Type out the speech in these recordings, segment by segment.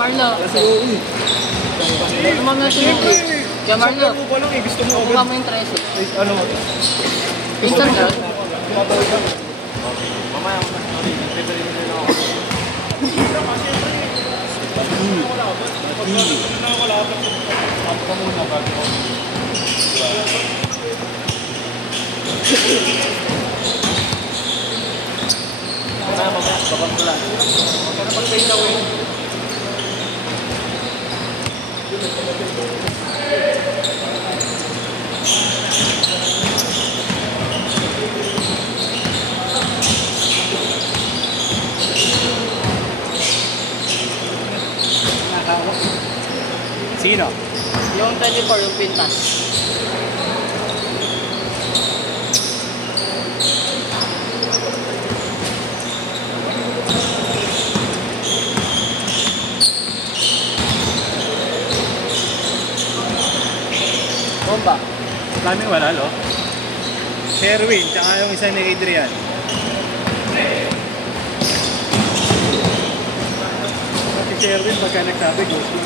Marlo. Kasi oo. Tumam na siya. Kaya Marlo. Isang pa lang eh. Gusto mo Kukuha agad. mo yung 13. Ano? Instant ka? Tumatawag ka. Mamaya. Mamaya, babang ko lang. Huwag ka pag-pay na win. Sino? Yung 24, yung pintas. Bomba. Daming manalo. Sherwin, tsaka yung isa ni Adrian. Si Sherwin, pagka nagsabi, gusto.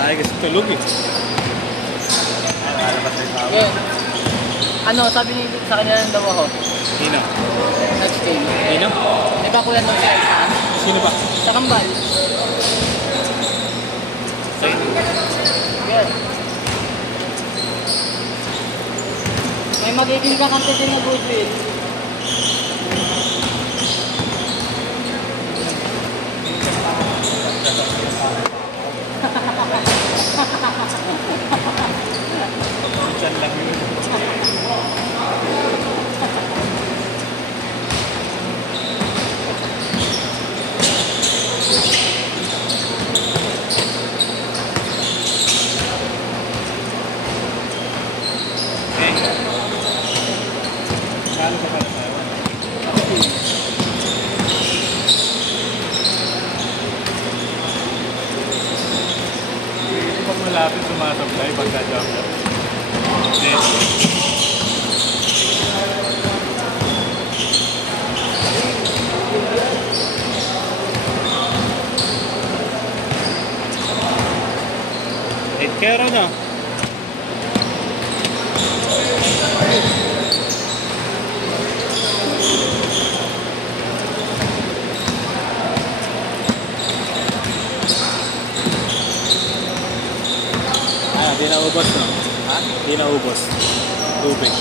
Tayo kasi tulog eh. Yeah. Ano, sabi ni sa kanila lang daw ako. Sino? Next game. Sino? Nagkakulat ng siya isa. Sino ba? Sa kambal. Yeah. May magiging kakante din na goodwill. Minsan lang yun. Kano ba kayo tayo? Pag malapit sumasablay, pagka-jumper. Kero na. Di naubos no? Ha? Di naubos. Tubig.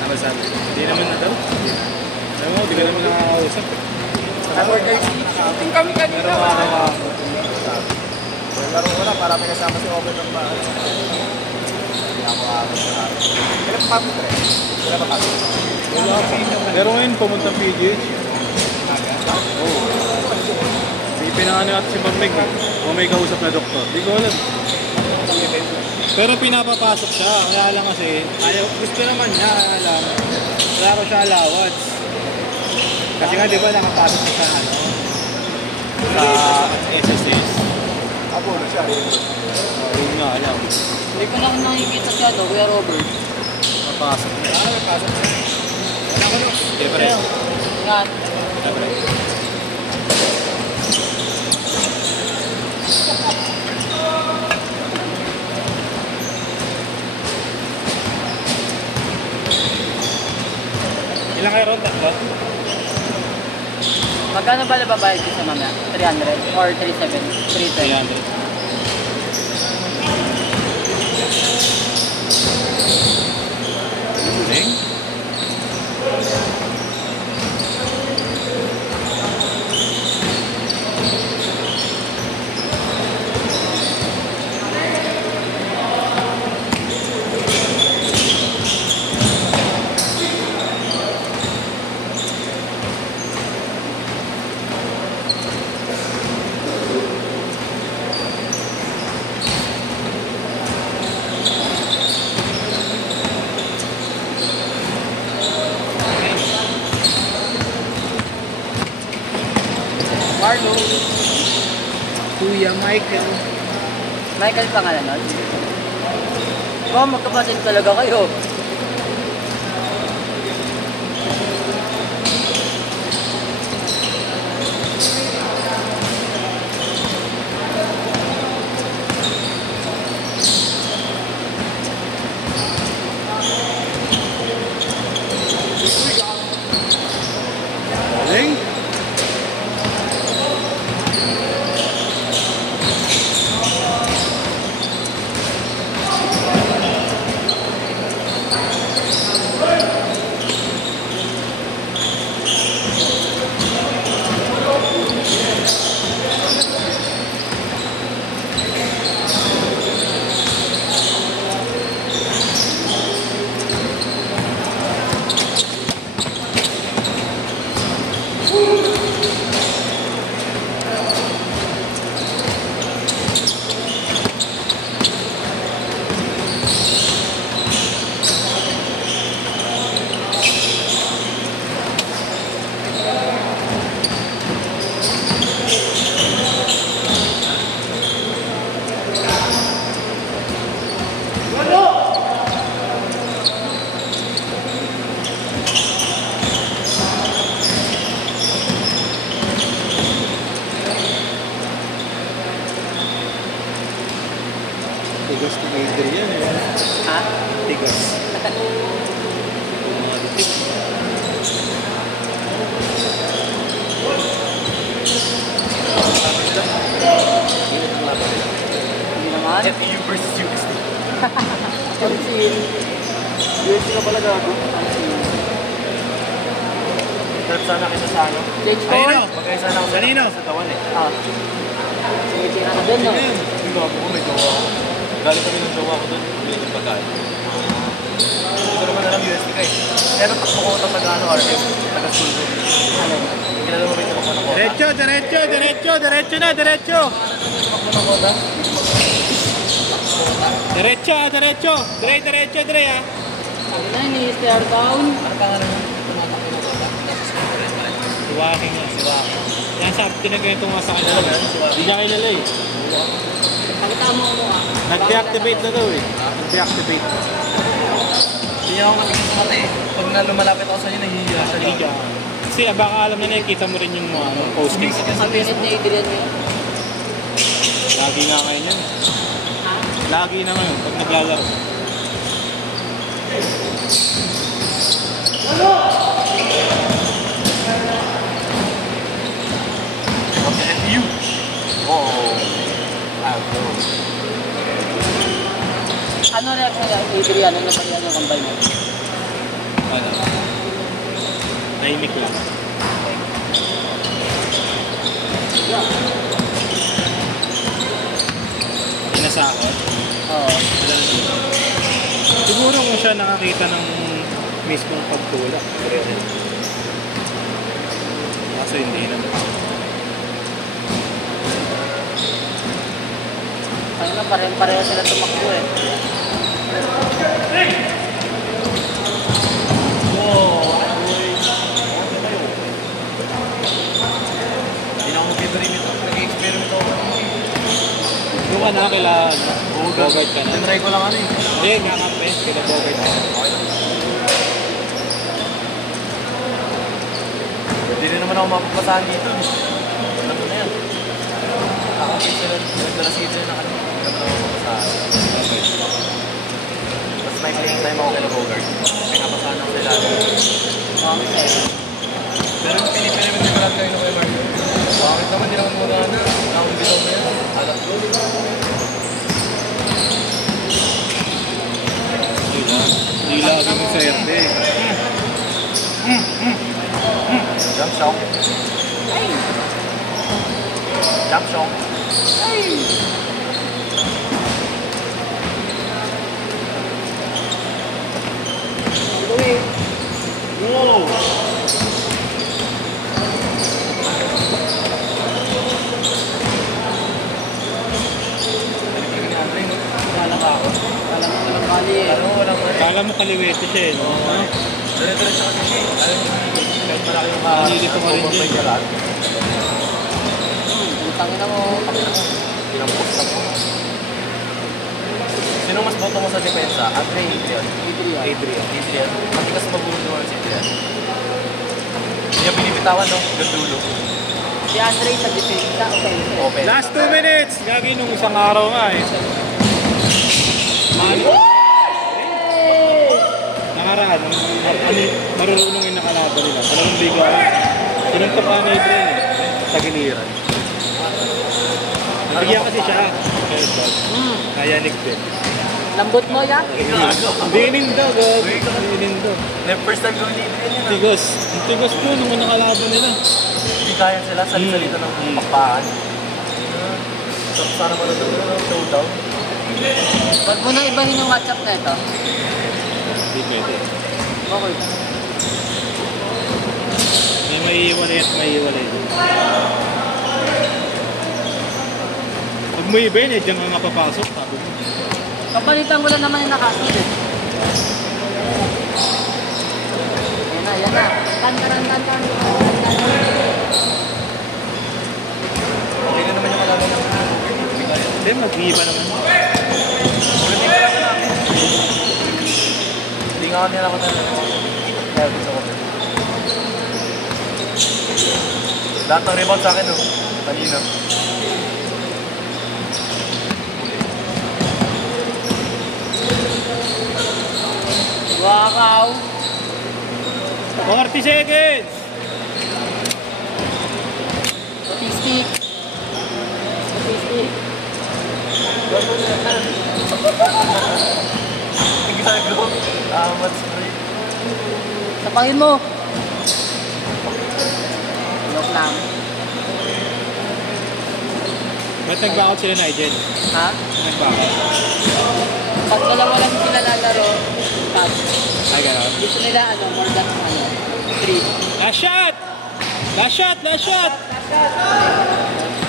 Ano sabi? Di naman na daw? Alam mo, di ka naman nakakausap. Shooting kami kanina. Pero laro ko lang para may kasama si Oben ng bahay. Hindi ako ako sa araw. Kailan pa mo tre? Kailan pa kasi? pero ngayon pumunta PGH. Oo. Pinangano natin si Ma'am Meg. O may kausap na doktor. Di ko alam. Pero pinapapasok siya. Kaya lang kasi, ayaw, gusto naman niya. Alam. Wala ko siya allowance. Kasi nga di ba nakapasok siya sa ano? Sa SSS. Apo na siya. Yun nga, alam. Hindi ko lang nakikita siya daw, Kuya Robert. Napasok niya. Napasok siya. Wala ko no? Siyempre. Ingat. Siyempre. Ilang kayo ron? Tatlo? Magkano ba nababayad ko sa mamaya? 300 or 370? 300. Ling? Marlo. Kuya Michael. Michael pangalan nun? Wow, magkapatid talaga kayo. daw, no? Trip sana kita sa ano. Change Kanino? call. Magkaya sana ako Kanino? sa tawan eh. Ah. Sige, tira na dun, no? Hindi ko ako may jowa ako. Galing kami ng jowa ko doon. Hindi ng pagkain. Hindi ko naman alam USD ka eh. Pero takbo ko ng taga-ano RM. Taga-suldo. Ano? Kilala mo ba yung tumakbo ng kota? Diretso, diretso, diretso, diretso na, diretso. Tumakbo ng kota? Diretso, diretso. Diretso, ah. Ano na, ini-stare down. Ano pangalan mo? Tumatakbo ng kota? Siwaking nga, siwaking. Yan sabi, tinagay nga sa kanila. Hindi niya kilala eh. Pakita mo mo, ah. Nag-deactivate na daw eh. Nag-deactivate. Hindi niya ako matigil sa mata eh. Pag lumalapit ako sa inyo, nahihiya siya. Liga. Kasi baka alam na nakikita mo rin yung mga posting. Ang minute ni Adrian yun. Lagi nga ngayon yan. Lagi na ngayon pag naglalaro. Okay, and you. Oh. Ano reaction niya, Adrian, ano pa yan yung kambal mo? Ano? Tahimik lang. Inasakot. Oo. Siguro kung siya nakakita ng mismong pagtulak. Kaso hindi naman. Ano na, pareho sila tumakbo eh. Hindi na ako mag-experiment ako. Nag-experiment ako. Yung ka na, kailangan Bogart ka na. Tinry ko lang ano eh. Hindi, kakampi. Kila Bogart ka na. Hindi rin naman ako mapapasahan dito. Alam mo na yan. Ako sila, nagdala sila na kanina. Hindi naman ako mapapasahan. Okay. Tapos may playing time ako kay Bogart. Kaya napasahan ako sila. Okay. Pero yung pinipinimit ko lahat kayo na kay Mark. Bakit naman hindi naman magana? Akong bitaw mo yan. Alam ko. Hindi lagi mo sa RD. Jump shot. Jump shot. Whoa! Kala ka ako. Kala mo walang kali eh. Ano, walang mali. Kala mo kaliwete siya eh, no? Dire-diretso kasi siya eh. Alam mo, kahit malaki yung Nalilito ka rin dyan. Putangin na mo. Pinampos na po. Sino mas boto mo sa depensa? Andre, Adrian. Adrian. Adrian. Matikas magulo naman si Adrian. Hindi niya binibitawan, no? Gandulo. Si Andre sa defensa, okay. Open. Last 2 minutes! Gagi nung isang araw nga eh. Nakaraan, marurunong yung nakalaban nila. Talagang bigayan. Sinuntok ka na Adrian eh. Sa giliran. Nabigyan kasi siya. Kaya din. Lambot mo yan? Dining daw, gag. Dining daw. First time ko ni Adrian yun. Tigos. Ang tigos po nung nakalaban nila. Hindi kaya sila salit-salita ng pakpaan. So, sana mo ng showdown. Ba't mo nang ibahin yung WhatsApp na ito? Hindi pwede. Okay. May maiiwalay at maiiwalay. Pag mo iba yun, diyan ka nga papasok. Sabi mo. Kapalitan ko lang naman yung nakasunod eh. Yan na. Tan. Okay na naman yung kalaban ng Hindi, mag-iiba naman. Hindi nga nila ako kaya gusto ko. Lahat ng rebound sa akin, no? Kanina. Wow. 40 seconds! Statistic. Gago. What's great? Sapangin mo. Look lang. Ba't nag-back out sila Nigel? Ha? Nag-back out. Pag dalawa lang sila lalaro, pass. Ay, gano'n. Gusto nila more than 3. Last shot! Last shot! Last shot!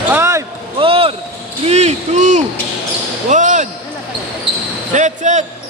5, 4, 3, 2, 1. Set, set!